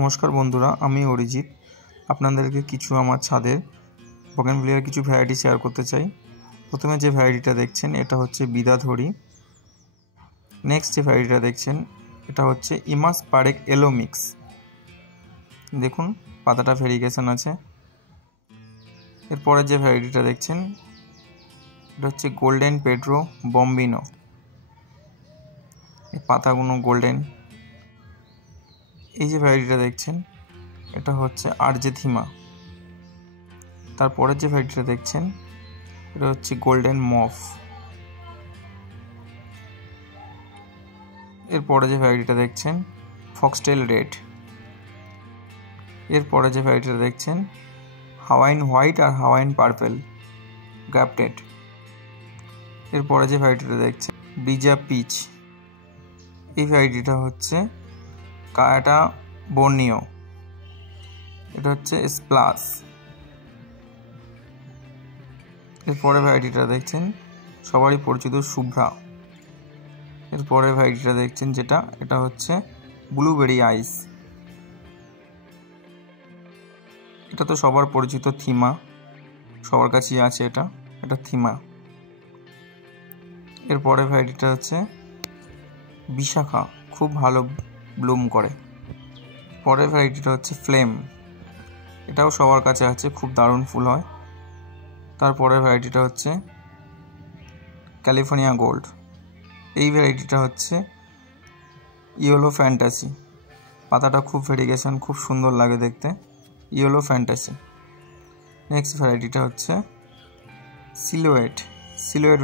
নমস্কার বন্ধুরা, আমি অরিজিৎ আপনাদেরকে কিছু আমার ছাদের বগেনভিলিয়ার কিছু ভ্যারাইটি শেয়ার করতে চাই। প্রথমে যে ভ্যারাইটিটা দেখছেন এটা হচ্ছে বিদাধরি। নেক্সট যে ভ্যারাইটিটা দেখছেন এটা হচ্ছে ইমাস পারেক এলো মিক্স। দেখুন পাতাটা ভেরিগেশন আছে। এরপরে যে ভ্যারাইটিটা দেখছেন এটা হচ্ছে গোল্ডেন পেড্রো বম্বিনো। এই পাতাগুলো গোল্ডেন। এই যে ভ্যারাইটিটা দেখছেন এটা হচ্ছে আর্জেথিমা। তারপরে যে ভ্যারাইটিটা দেখছেন এটা হচ্ছে গোল্ডেন মফ। এরপরে যে ভ্যারাইটিটা দেখছেন ফক্সটেল রেড। এরপরে যে ভ্যারাইটিটা দেখছেন হাওয়াইন হোয়াইট আর হাওয়াইন পার্পেল গ্রাফটেড। এরপরে যে ভ্যারাইটিটা দেখছেন ব্রিজা পিচ। এই ভ্যারাইটিটা হচ্ছে কায়াটা বর্নিও। এটা হচ্ছে স্প্লাস। এরপরে ভ্যারাইটিটা দেখছেন সবারই পরিচিত শুভ্রা। এরপরে ভ্যারাইটিটা দেখছেন এটা হচ্ছে ব্লুবেরি আইস। এটা তো সবার পরিচিত থিমা, সবার কাছেই আছে এটা থিমা। এরপরে ভ্যারাইটিটা হচ্ছে বিশাখা, খুব ভালো ব্লুম করে। পরের ভ্যারাইটিটা হচ্ছে ফ্লেম, এটাও সবার কাছে আছে, খুব দারুণ ফুল হয়। তারপরের ভ্যারাইটিটা হচ্ছে ক্যালিফোর্নিয়া গোল্ড। এই ভ্যারাইটিটা হচ্ছে ইয়েলো ফ্যান্টাসি। পাতাটা খুব ভেরিগেশন, খুব সুন্দর লাগে দেখতে, ইয়েলো ফ্যান্টাসি। নেক্সট ভ্যারাইটিটা হচ্ছে সিলুয়েট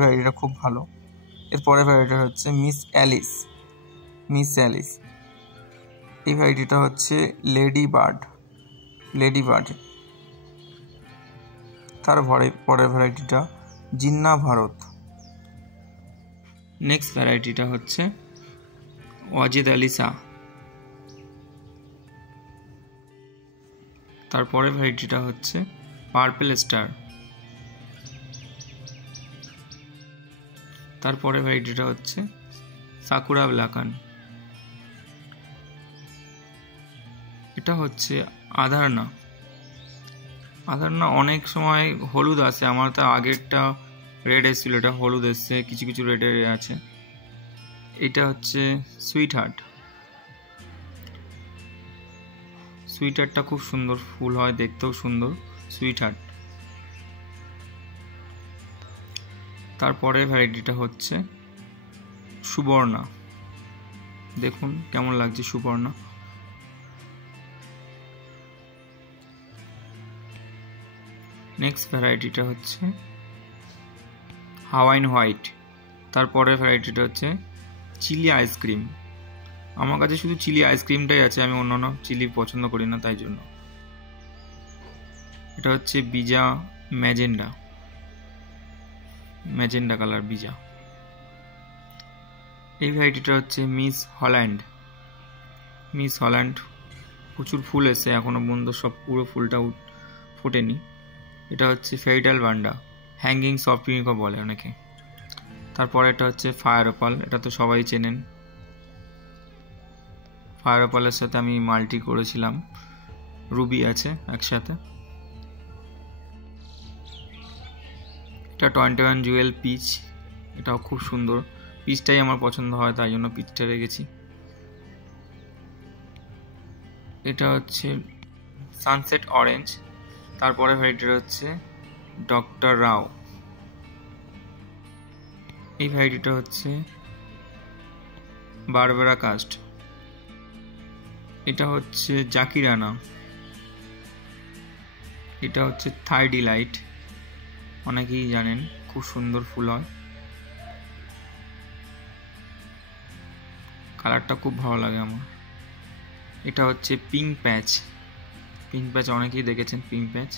ভ্যারাইটিটা খুব ভালো। এরপরের ভ্যারাইটিটা হচ্ছে মিস অ্যালিস। এই ভ্যারাইটিটা হচ্ছে লেডি বার্ড। তার পরের ভ্যারাইটিটা জিন্না ভারত। নেক্সট ভ্যারাইটিটা হচ্ছে ওয়াজিদ আলিসা। তারপরে ভ্যারাইটিটা হচ্ছে পার্পেল স্টার। তারপরে ভ্যারাইটিটা হচ্ছে সাকুরা ব্লাকান। এটা হচ্ছে আধারনা। অনেক সময় হলুদ আসে, আমার তো আগেরটা রেড এসেছিল, এটা হলুদ এসছে, কিছু রেডের আছে। এটা হচ্ছে সুইটহার্টটা খুব সুন্দর ফুল হয়, দেখতেও সুন্দর সুইটহার্ট। তারপরে ভ্যারাইটিটা হচ্ছে সুবর্ণা। দেখুন কেমন লাগছে সুবর্ণা। নেক্সট ভ্যারাইটিটা হচ্ছে হাওয়াইন হোয়াইট। তারপরে ভ্যারাইটিটা হচ্ছে চিলি আইসক্রিম। আমার কাছে শুধু চিলি আইসক্রিমটাই আছে, আমি অন্যান্য চিলি পছন্দ করি না, তাই জন্য। এটা হচ্ছে বিজা ম্যাজেন্ডা কালার বিজা। এই ভ্যারাইটিটা হচ্ছে মিস হল্যান্ড। প্রচুর ফুল এসে এখনো পর্যন্ত, সব পুরো ফুলটা ফোটেনি। এটা হচ্ছে ফেরিডাল বান্ডা, হ্যাঙ্গিং সফট পিঙ্কও বলে অনেকে। তারপরে এটা হচ্ছে ফায়ার ওপাল, এটা তো সবাই চেনেন। ফায়ার ওপালের সাথে আমি মাল্টি করেছিলাম, রুবি আছে একসাথে। এটা 21 জুয়েল পিচ, এটাও খুব সুন্দর। পিচটাই আমার পছন্দ হয়, তাই জন্য পিচটা রেখেছি। এটা হচ্ছে সানসেট অরেঞ্জ। তারপরে ভ্যারাইটিটা হচ্ছে ডক্টর রাও। এই ভ্যারাইটিটা হচ্ছে বারবেরা কাস্ট। এটা হচ্ছে জাকিরানা। এটা হচ্ছে থাই ডিলাইট, অনেকেই জানেন, খুব সুন্দর ফুল হয়, কালারটা খুব ভালো লাগে আমার। এটা হচ্ছে পিঙ্ক প্যাচ, অনেকেই দেখেছেন পিঙ্ক প্যাচ।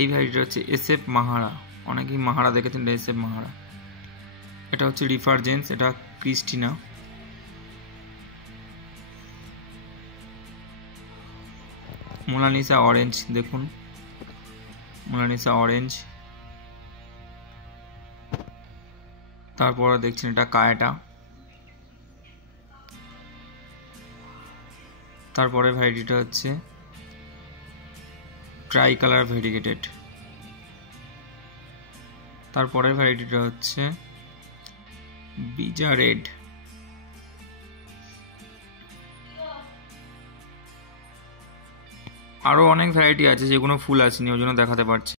এই ভ্যারাইটিটা হচ্ছে এসএফ মাহারা, অনেকেই মাহারা দেখেছেন, এসএফ মাহারা। এটা হচ্ছে রিফারজেন্স, এটা ক্রিস্টিনা। মোনালিসা অরেঞ্জ, দেখুন মোনালিসা অরেঞ্জ। তারপরে দেখছেন এটা কায়াটা। তারপরে ভ্যারাইটিটা হচ্ছে ট্রাই কালার ভেরিগেটেড। তারপরের ভ্যারাইটিটা হচ্ছে বিজা রেড। আরও অনেক ভ্যারাইটি আছে যেগুলো ফুল আসেনি, ওই জন্য দেখাতে পারছি।